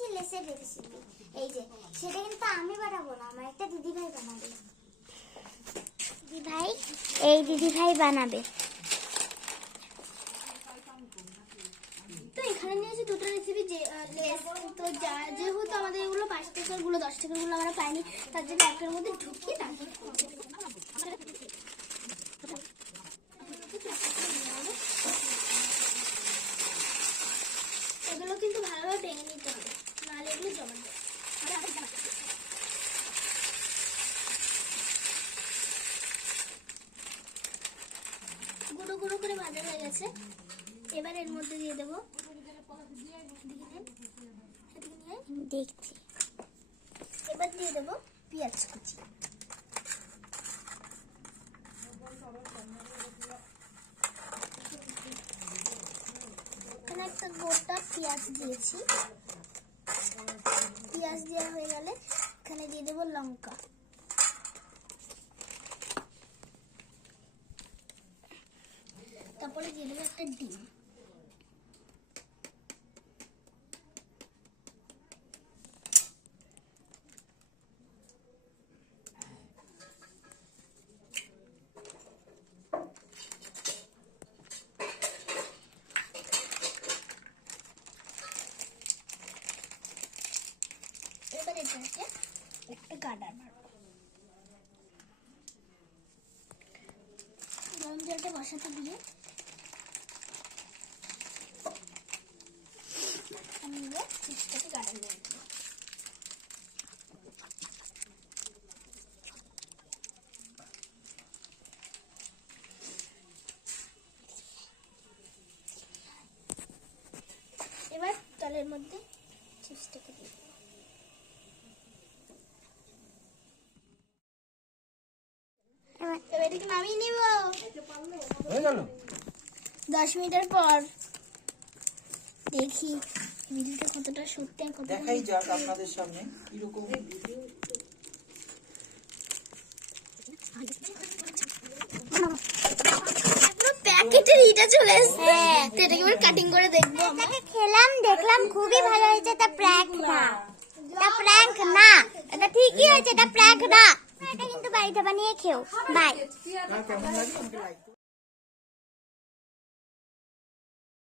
বানাচ্ছি লেসের রেসিপি। এই যে সেটা কিন্তু আমি বানাবো না, আমার একটা দিদিভাই বানাবে। দিদিভাই বানাবে। তো এখানে নিয়েছি দুটো রেসিপি, যে লেস। তো যেহেতু আমাদের এগুলো 5 টাকার গুলো 10 টাকার গুলো আমরা পাইনি, তার জন্য একটার মধ্যে ঢুকিয়ে তারপর এগুলো কিন্তু ভালোভাবে ভেঙে নিতে হবে, নাহলে এগুলো জমা যাবে। গুঁড়ো গুঁড়ো করে ভাজা হয়ে গেছে। এবার এর মধ্যে দিয়ে দেবো, দেখছি। এবার দিয়ে দেবো পেঁয়াজ কুচি। এখানে একটা গোটা পেঁয়াজ দিয়েছি। পেঁয়াজ দেওয়া হয়ে গেলে এখানে দিয়ে দেবো লঙ্কা। তারপরে দিয়ে দেবো একটা ডিম। এবার এটাকে একটা গার্ডার মারবো। গরম জলটা বসাতে দিয়ে আমি চিপসটাকে গার্ডার মেরে দেবো। এবার তেলের মধ্যে চিপসটাকে দিয়ে দেবো। এবার এটাকে নামিয়ে নিব। 10 মিনিটের পর দেখি ভিডিওটা কতটা সত্যি আর কতটা দেখাই যাক আপনাদের সামনে কিরকম প্যাকেটের ইটা চলে এসেছে। এটাকে এবার কাটিং করে দেখবো। এটাকে খেলাম, দেখলাম খুবই ভালো হয়েছে। এটা প্র্যাঙ্ক না, এটা প্র্যাঙ্ক না, এটা ঠিকই হয়েছে, এটা প্র্যাঙ্ক না। এটা কিন্তু বাড়িতে বানিয়ে খেও। বাই। কেমন লাগে?